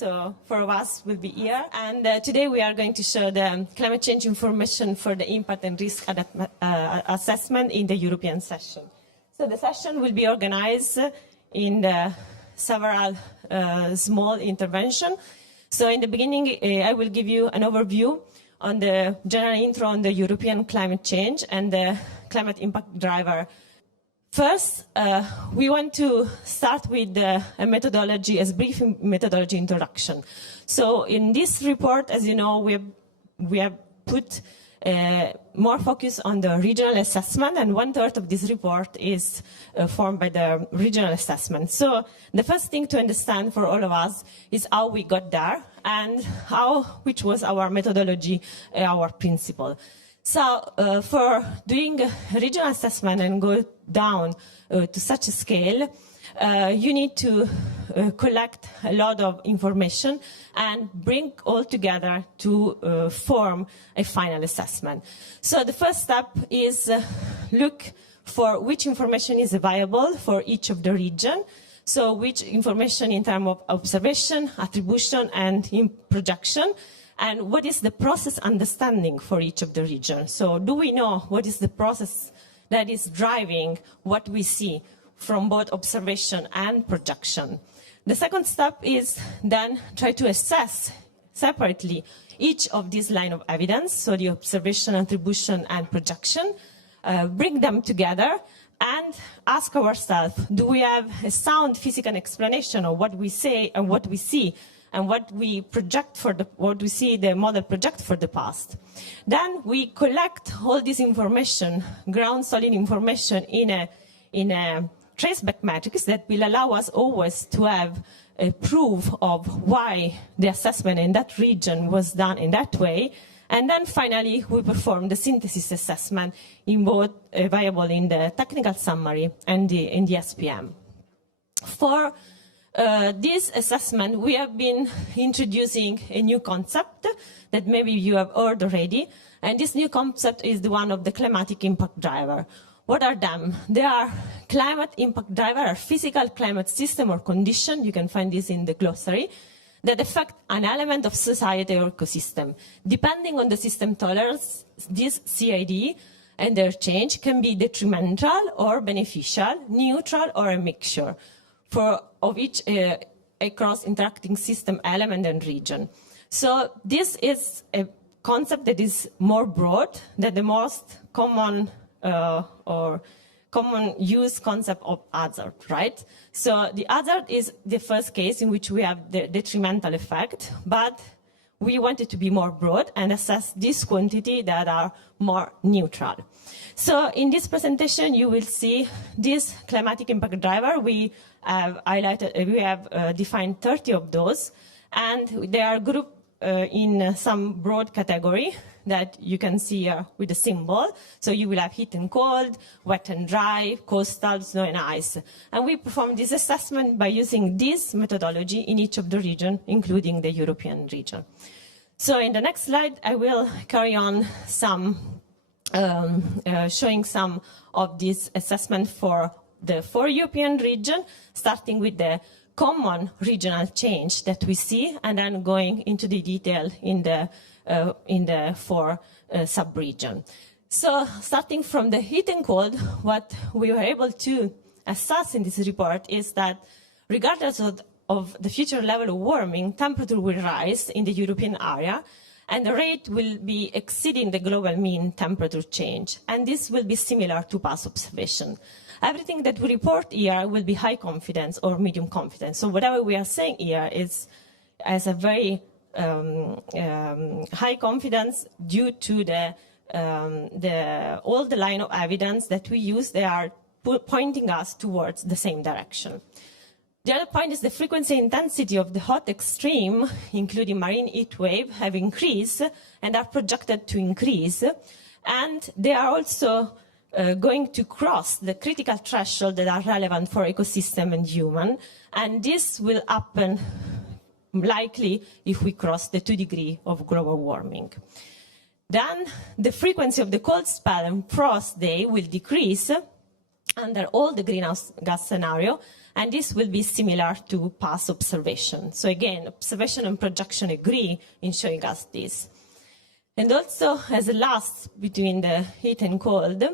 so 4 of us will be here. And today we are going to show the climate change information for the impact and risk assessment in the European session. So the session will be organized in several small interventions. So in the beginning, I will give you an overview on the general intro on the European climate change and the climate impact driver. First, we want to start with a methodology, a brief methodology introduction. So in this report, as you know, we have put more focus on the regional assessment, and 1/3 of this report is formed by the regional assessment. So the first thing to understand for all of us is how we got there and which was our methodology, our principle. So for doing a regional assessment and go down to such a scale, you need to collect a lot of information and bring all together to form a final assessment. So the first step is look for which information is available for each of the region. So which information in terms of observation, attribution, and in projection. And what is the process understanding for each of the regions? So do we know what is the process that is driving what we see from both observation and projection? The second step is then try to assess separately each of these lines of evidence, so the observation, attribution, and projection, bring them together and ask ourselves, do we have a sound physical explanation of what we say and what we see, and what we project what we see the model project for the past. Then we collect all this information, ground solid information in a traceback matrix that will allow us always to have a proof of why the assessment in that region was done in that way. And then finally, we perform the synthesis assessment in both available in the technical summary and in the SPM. For this assessment, we have been introducing a new concept that maybe you have heard already, and this new concept is the one of the climatic impact driver. What are them? They are climate impact driver, or physical climate system or condition, you can find this in the glossary, that affect an element of society or ecosystem. Depending on the system tolerance, this CID and their change can be detrimental or beneficial, neutral or a mixture of each across interacting system element and region. So this is a concept that is more broad than the most common or common use concept of hazard, right? So the hazard is the first case in which we have the detrimental effect, but we want it to be more broad and assess this quantity that are more neutral. So in this presentation, you will see this climatic impact driver. We have highlighted, we have defined 30 of those, and they are grouped in some broad category that you can see here with the symbol. So you will have heat and cold, wet and dry, coastal, snow and ice. And we perform this assessment by using this methodology in each of the regions, including the European region. So in the next slide, I will carry on showing some of this assessment for the 4 European regions, starting with the common regional change that we see, and then going into the detail in the 4 sub-regions. So starting from the heat and cold, what we were able to assess in this report is that regardless of the future level of warming, temperature will rise in the European area, and the rate will be exceeding the global mean temperature change. And this will be similar to past observation. Everything that we report here will be high confidence or medium confidence. So whatever we are saying here has a very high confidence due to all the line of evidence that we use. They are pointing us towards the same direction. The other point is the frequency and intensity of the hot extreme, including marine heat wave, have increased and are projected to increase. And they are also going to cross the critical threshold that are relevant for ecosystem and human. And this will happen likely if we cross the 2 degrees of global warming. Then the frequency of the cold spell and frost day will decrease, under all the greenhouse gas scenario, and this will be similar to past observation. So again, observation and projection agree in showing us this. And also, as a last between the heat and cold,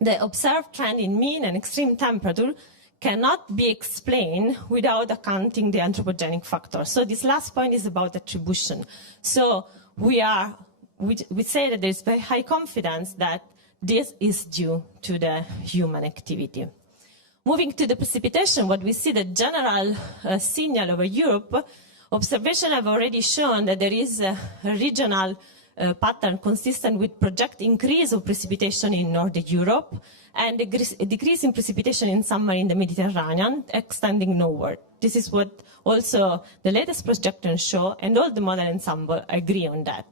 the observed trend in mean and extreme temperature cannot be explained without accounting the anthropogenic factor. So this last point is about attribution. So we say that there's very high confidence that this is due to the human activity. Moving to the precipitation, what we see, the general signal over Europe, observation have already shown that there is a regional pattern consistent with projected increase of precipitation in Northern Europe and a decrease in precipitation in summer in the Mediterranean, extending northward. This is what also the latest projections show, and all the model ensemble agree on that.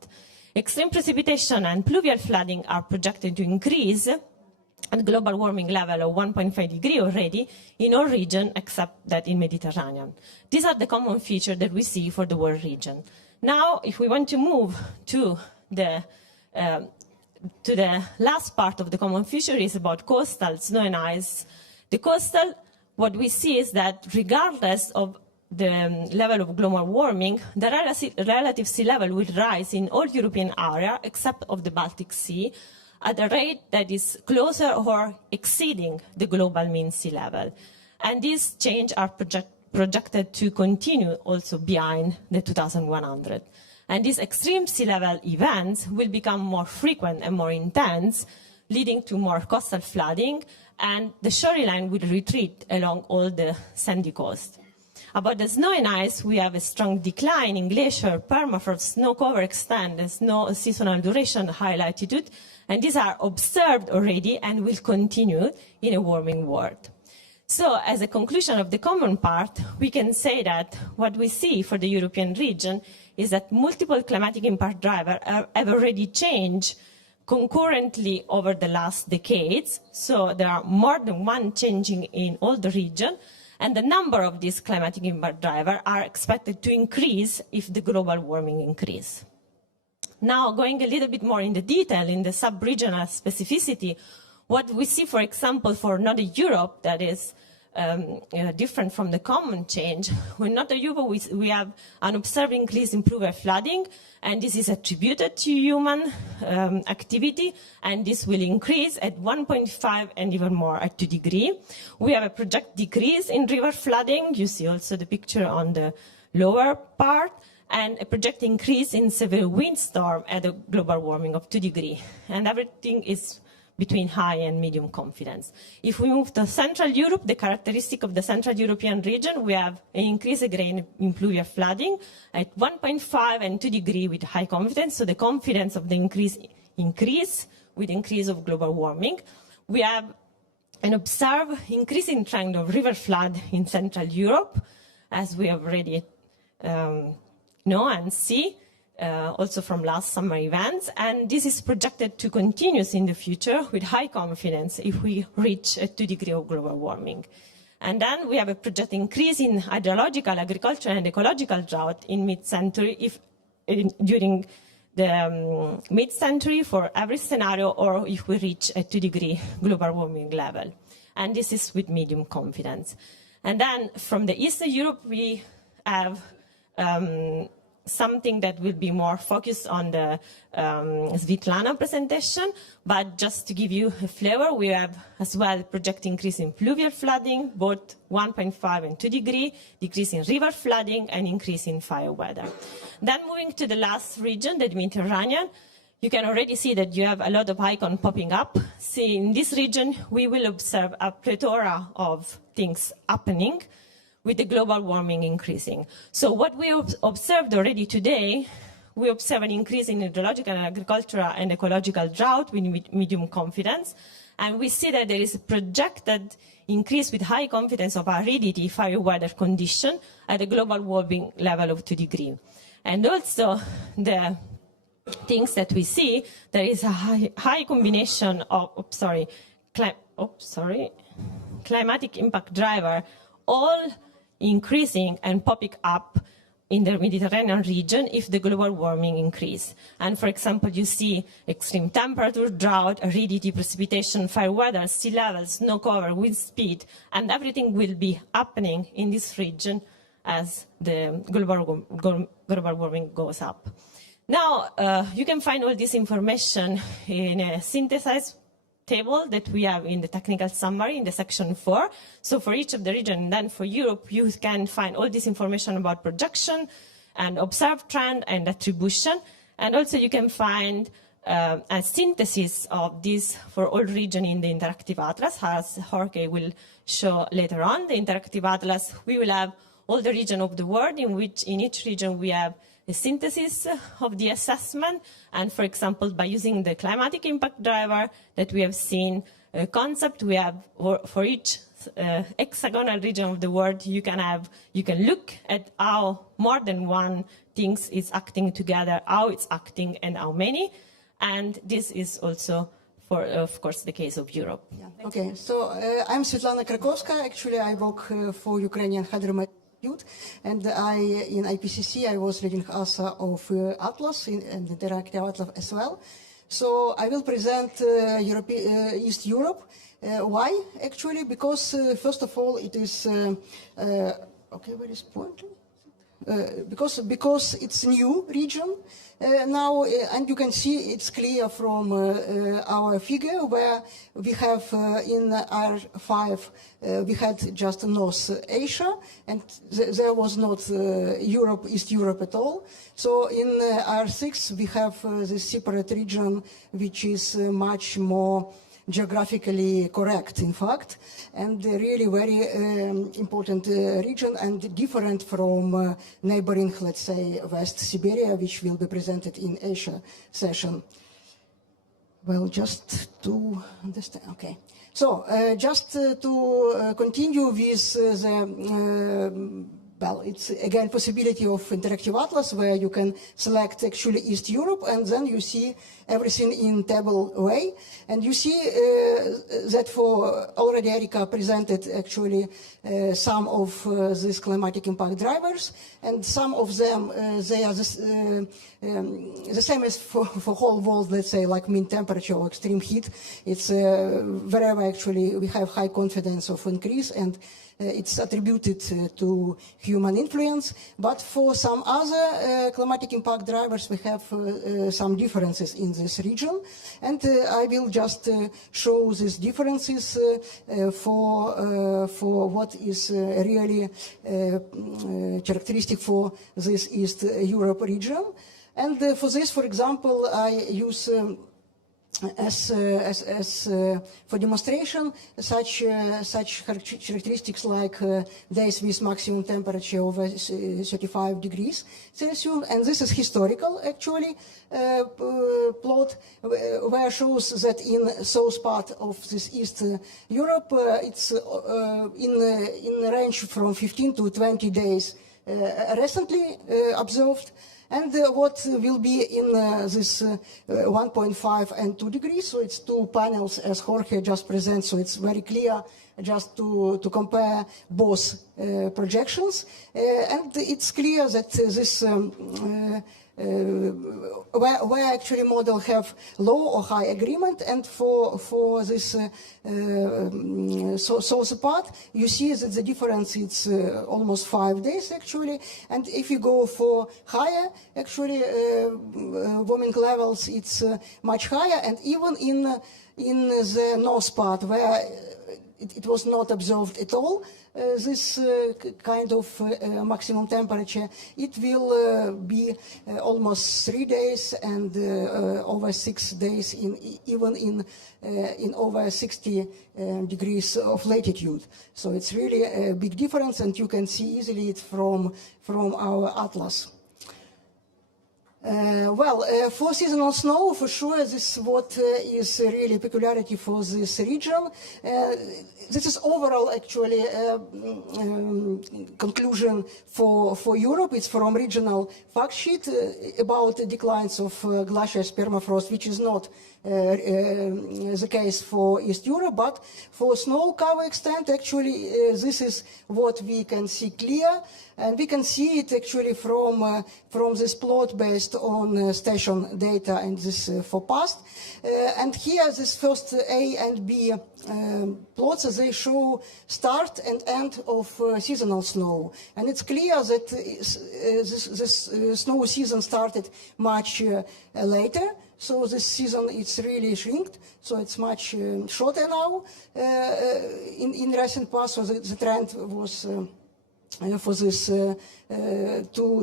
Extreme precipitation and pluvial flooding are projected to increase at global warming level of 1.5 degrees already in all regions except that in Mediterranean. These are the common features that we see for the world region. Now, if we want to move to the last part of the common feature is about coastal snow and ice. The coastal, what we see is that regardless of the level of global warming, the relative sea level will rise in all European area except of the Baltic Sea at a rate that is closer or exceeding the global mean sea level. And these changes are projected to continue also behind the 2100. And these extreme sea level events will become more frequent and more intense, leading to more coastal flooding, and the shoreline will retreat along all the sandy coast. About the snow and ice, we have a strong decline in glacier, permafrost, snow cover extent, and snow seasonal duration, high latitude, and these are observed already and will continue in a warming world. So as a conclusion of the common part, we can say that what we see for the European region is that multiple climatic impact drivers have already changed concurrently over the last decades. So there are more than one changing in all the region, and the number of these climatic impact drivers are expected to increase if the global warming increase. Now, going a little bit more in the detail, in the sub-regional specificity, what we see, for example, for Northern Europe, that is different from the common change. In Northern Europe, we have an observed increase in pluvial flooding, and this is attributed to human activity, and this will increase at 1.5 and even more at 2 degrees. We have a projected decrease in river flooding. You see also the picture on the lower part, and a projected increase in severe windstorm at a global warming of 2 degrees. And everything is between high and medium confidence. If we move to Central Europe, the characteristic of the Central European region, we have an increase again in pluvial flooding at 1.5 and 2 degrees with high confidence, so the confidence of the increase with increase of global warming. We have an observed increasing trend of river flood in Central Europe, as we have already know and see, also from last summer events, and this is projected to continue in the future with high confidence if we reach a 2 degrees of global warming. And then we have a projected increase in hydrological, agricultural, and ecological drought in mid-century during the mid-century for every scenario, or if we reach a 2 degrees global warming level. And this is with medium confidence. And then from the Eastern Europe, we have something that will be more focused on the Svetlana presentation, but just to give you a flavor, we have as well projected increase in pluvial flooding, both 1.5 and 2 degrees, decrease in river flooding, and increase in fire weather. Then moving to the last region, the Mediterranean, you can already see that you have a lot of icons popping up. See, in this region, we will observe a plethora of things happening, with the global warming increasing. So what we observed already today, we observe an increase in hydrological and agricultural and ecological drought with medium confidence. And we see that there is a projected increase with high confidence of aridity, fire weather condition at a global warming level of 2 degrees. And also the things that we see, there is a high combination of, climatic impact driver, all increasing and popping up in the Mediterranean region if the global warming increase. And for example, you see extreme temperature, drought, aridity, precipitation, fire weather, sea level, snow cover, wind speed, and everything will be happening in this region as the global warming goes up. Now, you can find all this information in a synthesized table that we have in the technical summary in the section 4. So for each of the region, and then for Europe, you can find all this information about projection and observed trend and attribution. And also you can find a synthesis of this for all region in the interactive atlas, as Jorge will show later on. The interactive atlas, we will have all the region of the world in which in each region we have a synthesis of the assessment, and for example, by using the climatic impact driver that we have seen concept, we have for each hexagonal region of the world, you can look at how more than one things is acting together, how it's acting and how many, and this is also for, of course, the case of Europe. Yeah. Okay, so I'm Svetlana Krakovska. Actually, I work for Ukrainian Hydromet. And in IPCC, I was leading ASA of Atlas and Interactive Atlas as well. So I will present East Europe. Why? Actually, because first of all, it is okay. Where is pointer? Because it's a new region now, and you can see it's clear from our figure where we have in R5 we had just North Asia, and there was not Europe, East Europe at all. So in R6 we have this separate region, which is much more geographically correct, in fact, and really very important region and different from neighboring, let's say, West Siberia, which will be presented in Asia session. Well, just to understand, okay. So just to continue with the well, it's again possibility of interactive atlas where you can select actually East Europe and then you see everything in table way. And you see that for already Erika presented actually some of these climatic impact drivers, and some of them they are the same as for whole world, let's say, like mean temperature or extreme heat. It's wherever actually we have high confidence of increase, and it's attributed to human influence. But for some other climatic impact drivers, we have some differences in this region. And I will just show these differences for what is really characteristic for this East Europe region. And for this, for example, I use for demonstration such characteristics like days with maximum temperature over 35 degrees Celsius, and this is historical actually plot where shows that in south part of this East Europe it's in range from 15 to 20 days recently observed. And what will be in this 1.5 and 2 degrees, so it's two panels as Jorge just presented, so it's very clear just to compare both projections. And it's clear that this where actually model have low or high agreement, and for this south part, you see that the difference is almost 5 days actually, and if you go for higher actually warming levels, it's much higher, and even in the north part where it was not observed at all, this kind of maximum temperature, it will be almost 3 days and over 6 days even in over 60 degrees of latitude. So it's really a big difference, and you can see easily it from our atlas. For seasonal snow, for sure, this is what is really peculiarity for this region. This is overall, actually, conclusion for Europe. It's from regional fact sheet about the declines of glaciers permafrost, which is not the case for East Europe, but for snow cover extent, actually, this is what we can see clear. And we can see it actually from this plot based on station data and this for past. And here, this first A and B plots, they show start and end of seasonal snow. And it's clear that this snow season started much later. So this season, it's really shrinked. So it's much shorter now in recent past. So the trend was for this to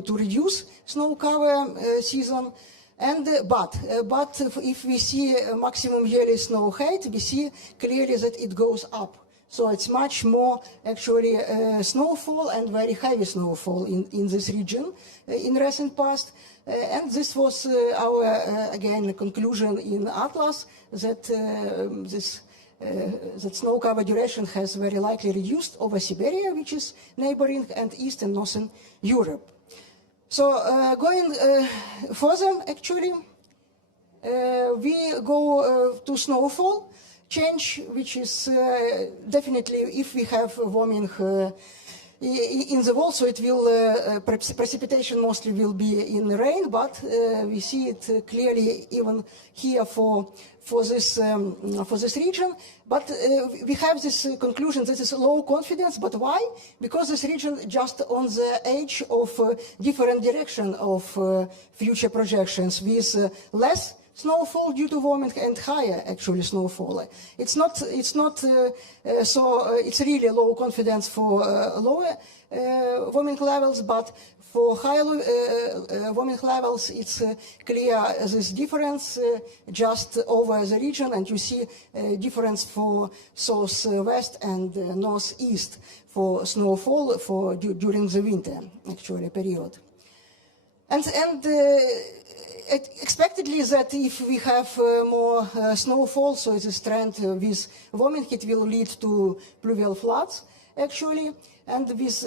reduce snow cover season. And but if we see maximum yearly snow height, we see clearly that it goes up. So it's much more actually snowfall and very heavy snowfall in this region in recent past. And this was our again conclusion in Atlas that that snow cover duration has very likely reduced over Siberia, which is neighboring, and East and Northern Europe. So going further, actually, we go to snowfall change, which is definitely if we have warming in the world, so it will precipitation mostly will be in rain, but we see it clearly even here for this region. But we have this conclusion that is low confidence. But why? Because this region just on the edge of different direction of future projections with less snowfall due to warming and higher actually snowfall. It's not so it's really low confidence for lower warming levels, but for higher warming levels, it's clear this difference just over the region, and you see difference for southwest and northeast for snowfall for during the winter actually period. And expectedly that if we have more snowfall, so this trend with warming, it will lead to pluvial floods actually. And with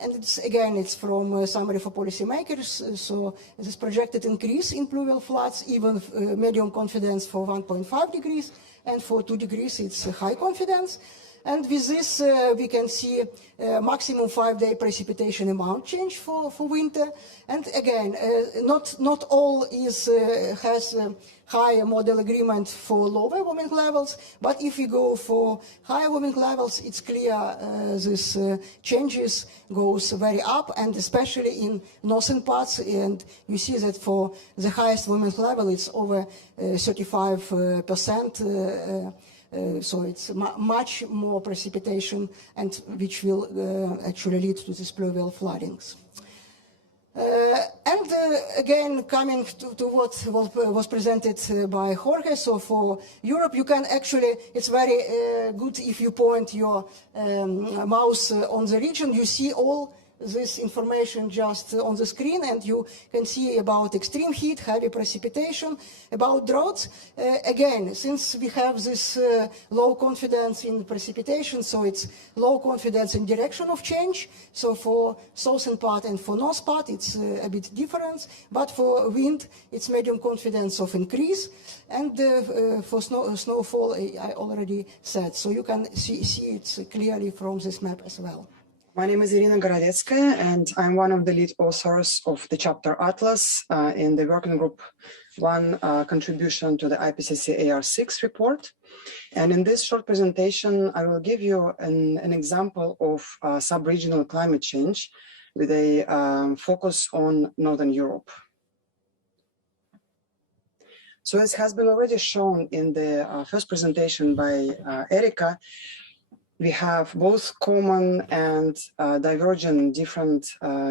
and it's again it's from summary for policymakers. So this projected increase in pluvial floods, even medium confidence for 1.5 degrees, and for 2 degrees it's high confidence. And with this, we can see maximum 5-day precipitation amount change for winter. And again, not all has higher model agreement for lower warming levels, but if we go for higher warming levels, it's clear this changes goes very up, and especially in northern parts. And you see that for the highest warming level, it's over 35%. So it's much more precipitation, and which will actually lead to these pluvial floodings. Again, coming to what was presented by Jorge, so for Europe, you can actually, it's very good if you point your mouse on the region, you see all this information just on the screen, and you can see about extreme heat, heavy precipitation, about droughts. Again, since we have this low confidence in precipitation, so it's low confidence in direction of change. So for southern part and for north part, it's a bit different. But for wind, it's medium confidence of increase. And for snowfall, I already said. So you can see it clearly from this map as well. My name is Irina Gorodetskaya, and I'm one of the lead authors of the chapter Atlas in the working group 1 contribution to the IPCC AR6 report. And in this short presentation, I will give you an example of sub-regional climate change with a focus on Northern Europe. So as has been already shown in the first presentation by Erika, we have both common and divergent different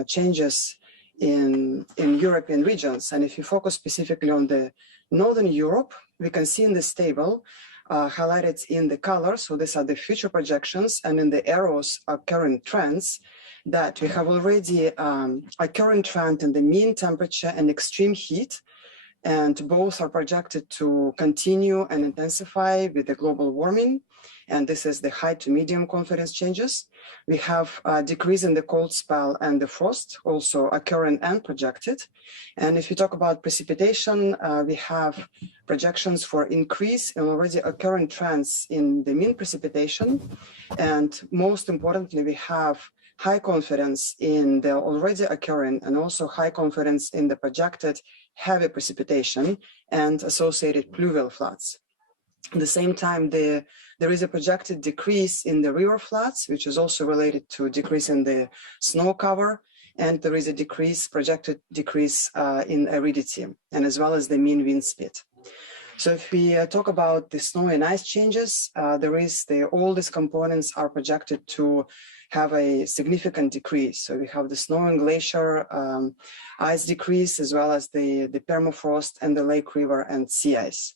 changes in European regions. And if you focus specifically on the Northern Europe, we can see in this table highlighted in the color. So these are the future projections, and in the arrows are current trends that we have already a current trend in the mean temperature and extreme heat, and both are projected to continue and intensify with the global warming. And this is the high to medium confidence changes. We have a decrease in the cold spell and the frost, also occurring and projected. And if you talk about precipitation, we have projections for increase in already occurring trends in the mean precipitation. And most importantly, we have high confidence in the already occurring and also high confidence in the projected heavy precipitation and associated pluvial floods. At the same time, there is a projected decrease in the river floods, which is also related to decrease in the snow cover, and there is a projected decrease in aridity, and as well as the mean wind speed. So if we talk about the snow and ice changes, all these components are projected to have a significant decrease. So we have the snow and glacier ice decrease, as well as the permafrost and the lake, river, and sea ice.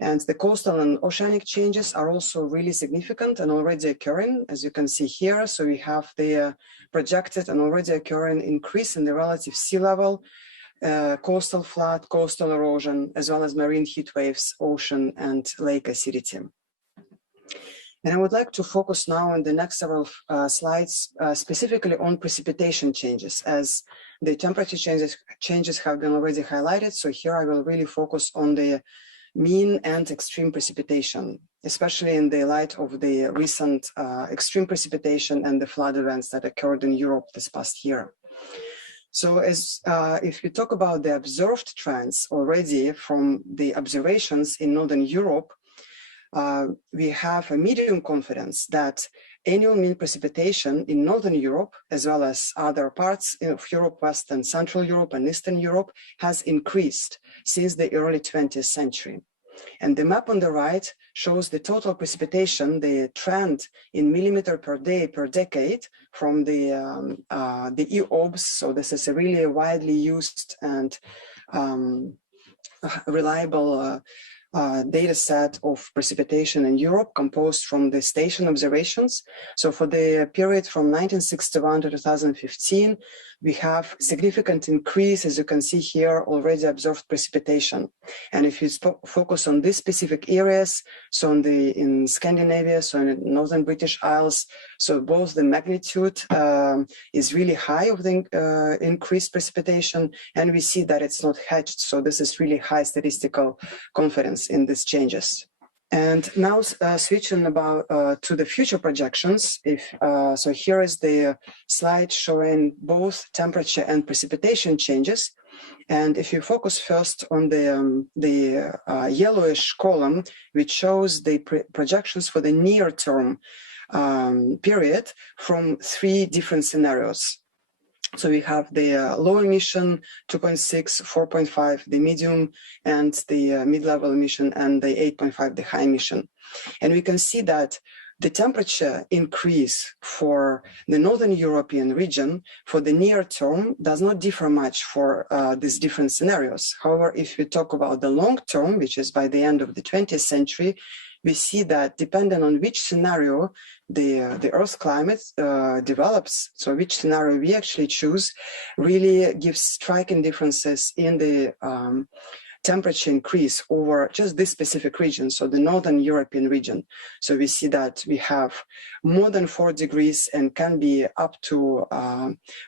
And the coastal and oceanic changes are also really significant and already occurring, as you can see here. So we have the projected and already occurring increase in the relative sea level, coastal flood, coastal erosion, as well as marine heat waves, ocean and lake acidity. And I would like to focus now on the next several slides specifically on precipitation changes, as the temperature changes have been already highlighted. So here I will really focus on the mean and extreme precipitation, especially in the light of the recent extreme precipitation and the flood events that occurred in Europe this past year. So if we talk about the observed trends already from the observations in Northern Europe, we have a medium confidence that annual mean precipitation in Northern Europe, as well as other parts of Europe, West and Central Europe and Eastern Europe, has increased since the early 20th century. And the map on the right shows the total precipitation, the trend in millimeter per day per decade from the EOBS. So this is a really widely used and reliable data set of precipitation in Europe, composed from the station observations. So for the period from 1961 to 2015, we have significant increase, as you can see here, already observed precipitation. And if you focus on these specific areas, so in Scandinavia, so in Northern British Isles, so both the magnitude is really high of the increased precipitation, and we see that it's not hedged. So this is really high statistical confidence in these changes. And now switching to the future projections. So here is the slide showing both temperature and precipitation changes. And if you focus first on the yellowish column, which shows the projections for the near-term period from 3 different scenarios. So we have the low emission, 2.6, 4.5, the medium, and the mid-level emission, and the 8.5, the high emission. And we can see that the temperature increase for the Northern European region for the near term does not differ much for these different scenarios. However, if we talk about the long term, which is by the end of the 20th century, we see that depending on which scenario the Earth's climate develops, so which scenario we actually choose, really gives striking differences in the temperature increase over just this specific region, so the Northern European region. So we see that we have more than 4 degrees and can be up to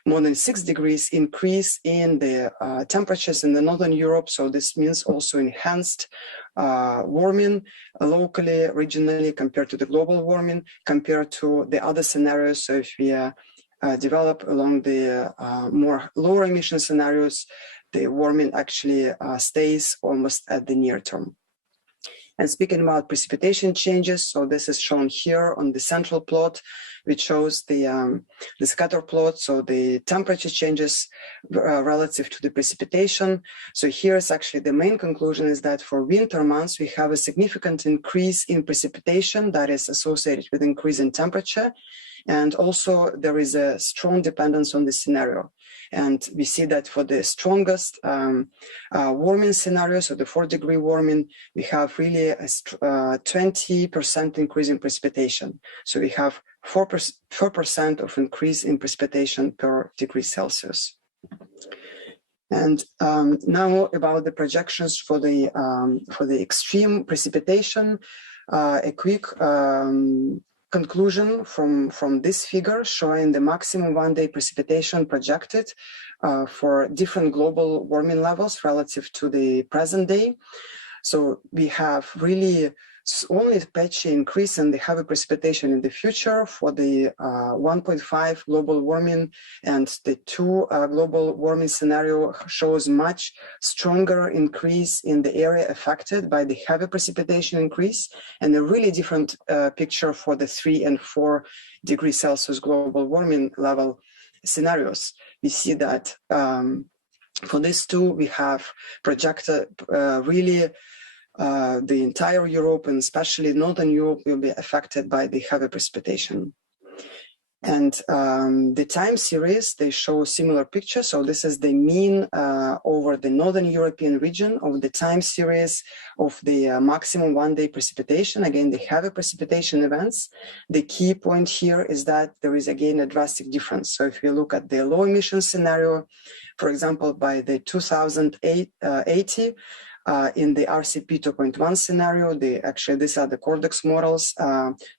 more than 6 degrees increase in the temperatures in the Northern Europe. So this means also enhanced warming locally, regionally, compared to the global warming, compared to the other scenarios. So if we develop along the more lower emission scenarios, the warming actually stays almost at the near term. And speaking about precipitation changes, so this is shown here on the central plot. which shows the scatter plot, so the temperature changes relative to the precipitation. So here is actually the main conclusion is that for winter months, we have a significant increase in precipitation that is associated with increase in temperature. And also there is a strong dependence on the scenario. And we see that for the strongest warming scenario, so the 4-degree warming, we have really a 20% increase in precipitation. So we have 4% of increase in precipitation per degree Celsius. And now about the projections for the extreme precipitation, a quick conclusion from this figure showing the maximum one-day precipitation projected for different global warming levels relative to the present day. So we have really only patchy increase in the heavy precipitation in the future for the 1.5 global warming, and the 2 global warming scenario shows much stronger increase in the area affected by the heavy precipitation increase, and a really different picture for the 3 and 4 degrees Celsius global warming level scenarios. We see that for these 2, we have projected really the entire Europe, and especially Northern Europe, will be affected by the heavy precipitation. And the time series, they show similar picture. So this is the mean over the Northern European region of the time series of the maximum one-day precipitation. Again, the heavy precipitation events. The key point here is that there is again a drastic difference. So if you look at the low emission scenario, for example, by the 2080, in the RCP 2.1 scenario, actually these are the Cordex models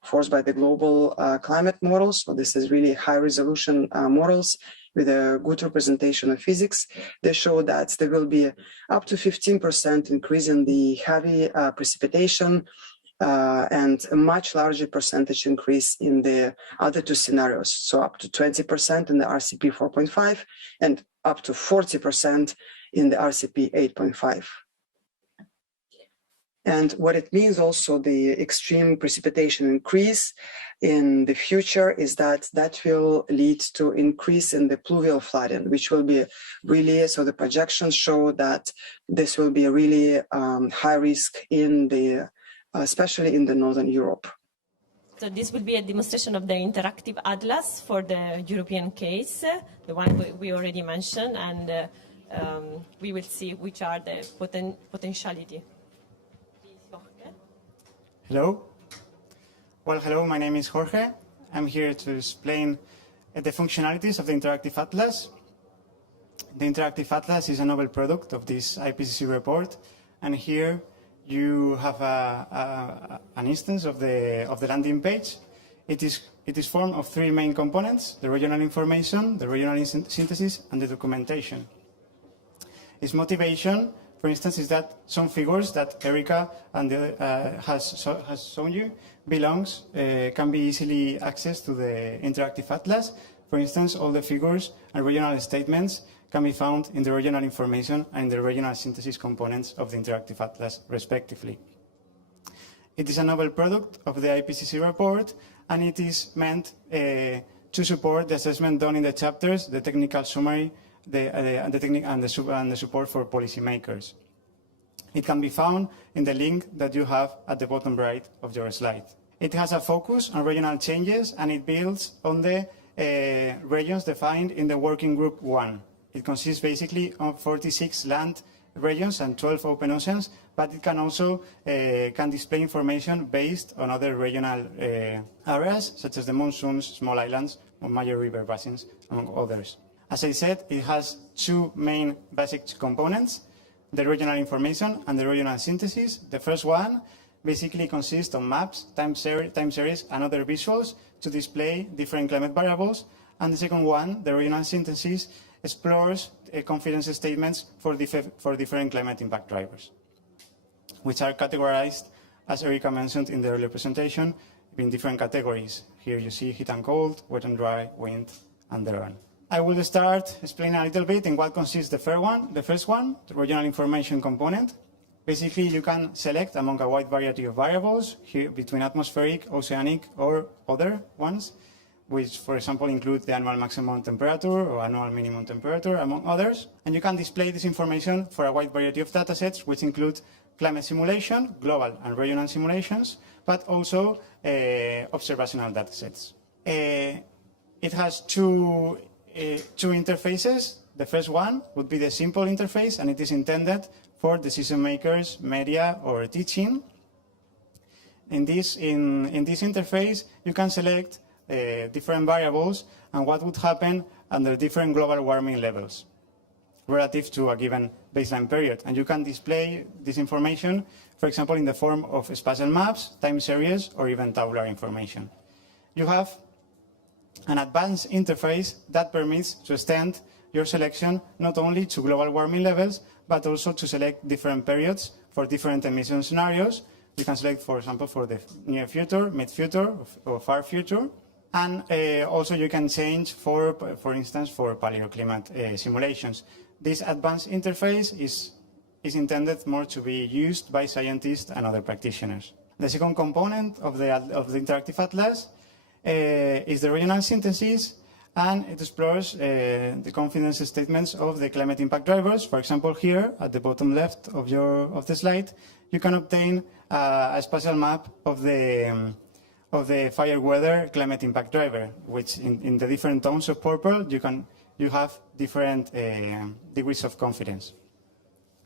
forced by the global climate models. So this is really high resolution models with a good representation of physics. They show that there will be up to 15% increase in the heavy precipitation and a much larger percentage increase in the other 2 scenarios. So up to 20% in the RCP 4.5 and up to 40% in the RCP 8.5. And what it means also, the extreme precipitation increase in the future, is that will lead to increase in the pluvial flooding, which will be really, so the projections show that this will be really high risk in the, especially in the Northern Europe. So this will be a demonstration of the interactive atlas for the European case, the one we already mentioned, and we will see which are the potentiality. Hello. Well, hello, my name is Jorge. I'm here to explain the functionalities of the Interactive Atlas. The Interactive Atlas is a novel product of this IPCC report, and here you have an instance of the landing page. It is formed of 3 main components: the regional information, the regional synthesis, and the documentation. Its motivation, for instance, is that some figures that Erika and has shown you can be easily accessed to the Interactive Atlas. For instance, all the figures and regional statements can be found in the regional information and the regional synthesis components of the Interactive Atlas, respectively. It is a novel product of the IPCC report, and it is meant to support the assessment done in the chapters, the technical summary, and the support for policymakers. It can be found in the link that you have at the bottom right of your slide. It has a focus on regional changes, and it builds on the regions defined in the Working Group 1. It consists basically of 46 land regions and 12 open oceans, but it can also display information based on other regional areas, such as the monsoons, small islands, or major river basins, among others. As I said, it has 2 main basic components: the regional information and the regional synthesis. The first one basically consists of maps, time series, and other visuals to display different climate variables. And the second one, the regional synthesis, explores confidence statements for different climate impact drivers, which are categorized, as Erika mentioned in the earlier presentation, in different categories. Here you see heat and cold, wet and dry, wind, and the run. I will start explaining a little bit in what consists the first one, the regional information component. Basically, you can select among a wide variety of variables here between atmospheric, oceanic, or other ones. which, for example, include the annual maximum temperature or annual minimum temperature, among others. And you can display this information for a wide variety of datasets, which include climate simulation, global and regional simulations, but also observational datasets. It has two interfaces. The first one would be the simple interface, and it is intended for decision makers, media, or teaching. In this interface, you can select different variables and what would happen under different global warming levels relative to a given baseline period. And you can display this information, for example, in the form of spatial maps, time series, or even tabular information. You have an advanced interface that permits to extend your selection not only to global warming levels, but also to select different periods for different emission scenarios. You can select, for example, for the near future, mid-future, or far future. And also you can change, for instance, for paleoclimate simulations. This advanced interface is intended more to be used by scientists and other practitioners. The second component of the Interactive Atlas is the regional synthesis, and it explores the confidence statements of the climate impact drivers. For example, here at the bottom left of the slide, you can obtain a spatial map of the fire weather climate impact driver, which in the different tones of purple you have different degrees of confidence.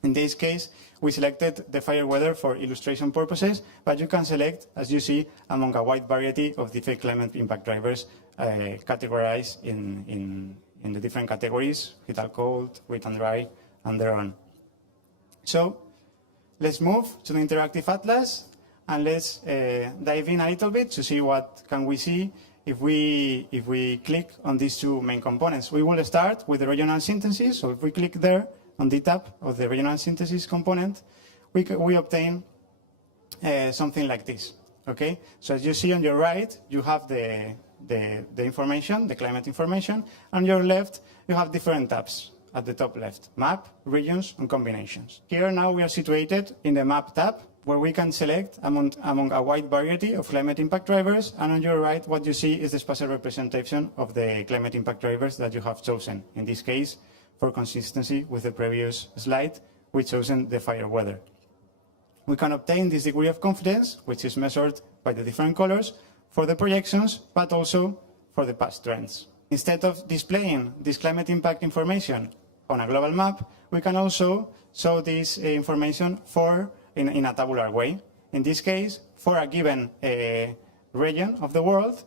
In this case, we selected the fire weather for illustration purposes, but you can select, as you see, among a wide variety of different climate impact drivers categorized in the different categories: hot and cold, wet and dry, and thereon. So let's move to the Interactive Atlas, and let's dive in a little bit to see what can we see if we click on these two main components. We will start with the regional synthesis. So if we click there on the tab of the regional synthesis component, we obtain something like this. Okay. So as you see on your right, you have the information, the climate information. On your left, you have different tabs. At the top left, map, regions, and combinations. Here now we are situated in the map tab, where we can select among a wide variety of climate impact drivers. And on your right, what you see is the spatial representation of the climate impact drivers that you have chosen. In this case, for consistency with the previous slide, we chosen the fire weather. We can obtain this degree of confidence, which is measured by the different colors, for the projections, but also for the past trends. Instead of displaying this climate impact information on a global map, we can also show this information in a tabular way. In this case, for a given region of the world,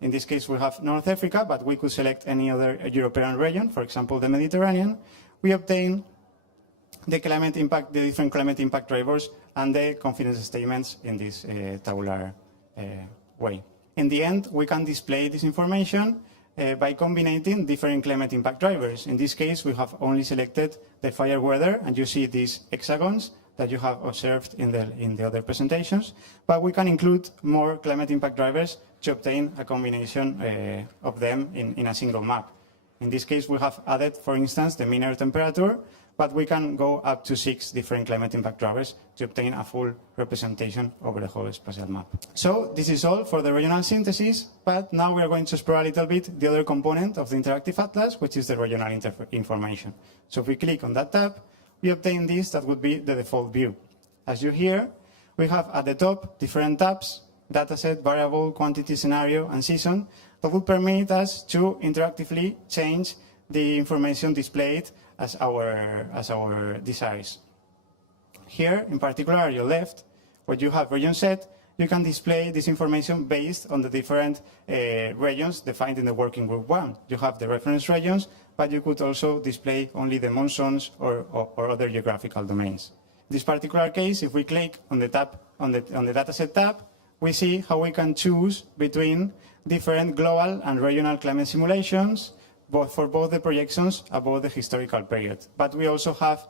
in this case we have North Africa, but we could select any other European region, for example the Mediterranean, we obtain the different climate impact drivers and the confidence statements in this tabular way. In the end, we can display this information by combining different climate impact drivers. In this case, we have only selected the fire weather, and you see these hexagons that you have observed in the other presentations, but we can include more climate impact drivers to obtain a combination of them in a single map. In this case, we have added, for instance, the mean air temperature, but we can go up to 6 different climate impact drivers to obtain a full representation over the whole spatial map. So this is all for the regional synthesis, but now we are going to explore a little bit the other component of the Interactive Atlas, which is the regional information. So if we click on that tab, we obtain this, that would be the default view. As you hear, we have at the top different tabs: dataset, variable, quantity, scenario, and season, that would permit us to interactively change the information displayed as our desires. Here, in particular, at your left, where you have region set, you can display this information based on the different regions defined in the working group 1. You have the reference regions, but you could also display only the monsoons or other geographical domains. In this particular case, if we click on the tab on the dataset tab, we see how we can choose between different global and regional climate simulations, for both the projections above the historical period. But we also have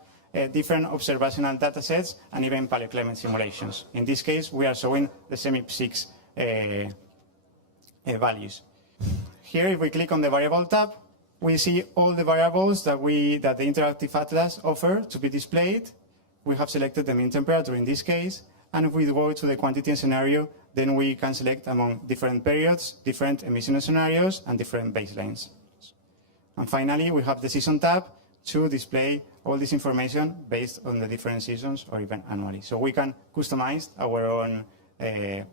different observational datasets and even paleoclimate simulations. In this case, we are showing the CMIP6 values. Here, if we click on the variable tab, we see all the variables that the Interactive Atlas offers to be displayed. We have selected the mean temperature in this case, and if we go to the quantity and scenario, then we can select among different periods, different emission scenarios, and different baselines. And finally, we have the season tab to display all this information based on the different seasons or even annually. So we can customize our own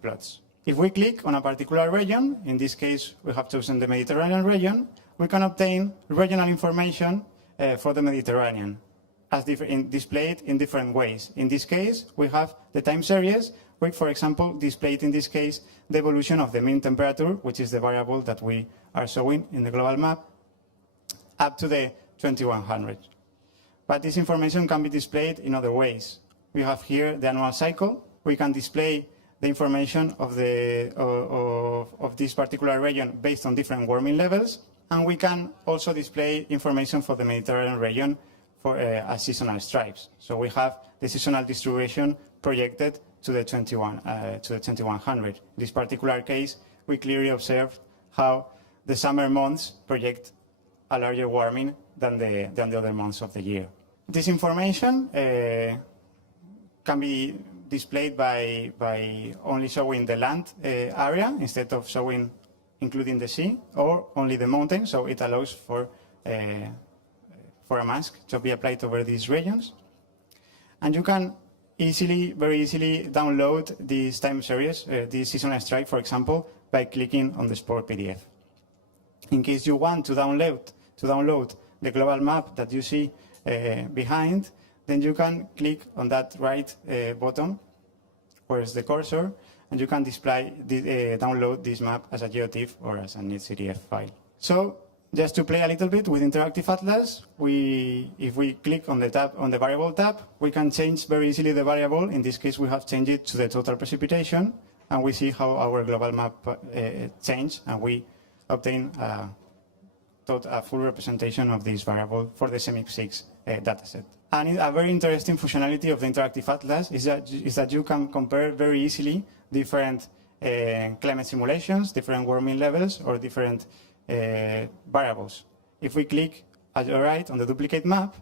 plots. If we click on a particular region, in this case, we have chosen the Mediterranean region, we can obtain regional information for the Mediterranean, as displayed in different ways. In this case, we have the time series, which, for example, displayed in this case the evolution of the mean temperature, which is the variable that we are showing in the global map, up to the 2100. But this information can be displayed in other ways. We have here the annual cycle. We can display the information of this particular region based on different warming levels. And we can also display information for the Mediterranean region for as seasonal stripes. So we have the seasonal distribution projected to the 2100. In this particular case, we clearly observed how the summer months project a larger warming than the other months of the year. This information can be displayed by only showing the land area instead of including the sea, or only the mountain, so it allows for a mask to be applied over these regions. And you can very easily download these time series, this seasonal stripe, for example, by clicking on the Sport PDF. In case you want to download the global map that you see behind, then you can click on that right button, where is the cursor, and you can download this map as a GeoTIFF or as a .NET file. So just to play a little bit with Interactive Atlas, if we click on the variable tab, we can change very easily the variable. In this case, we have changed it to the total precipitation, and we see how our global map changed, and we obtain a full representation of this variable for the CSIC-6 dataset. And a very interesting functionality of the Interactive Atlas is that you can compare very easily different climate simulations, different warming levels, or different variables. If we click at the right on the duplicate map,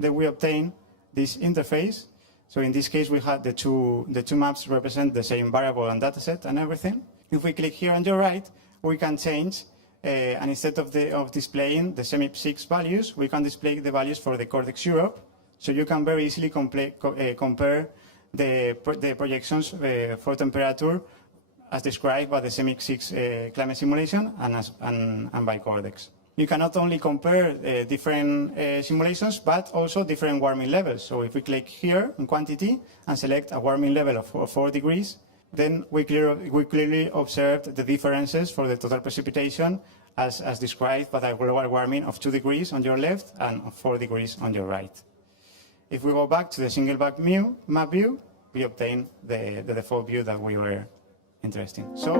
then we obtain this interface. So in this case, we have the two maps represent the same variable and dataset and everything. If we click here on your right, we can change, and instead of displaying the CSIC-6 values, we can display the values for the Cortex Europe. So you can very easily compare the projections for temperature as described by the CSIC-6 climate simulation and by Cortex. You can not only compare different simulations, but also different warming levels. So if we click here on quantity and select a warming level of 4 degrees, then we clearly observed the differences for the total precipitation as described by the global warming of 2 degrees on your left and of 4 degrees on your right. If we go back to the single map view, we obtain the default view that we were interested in. So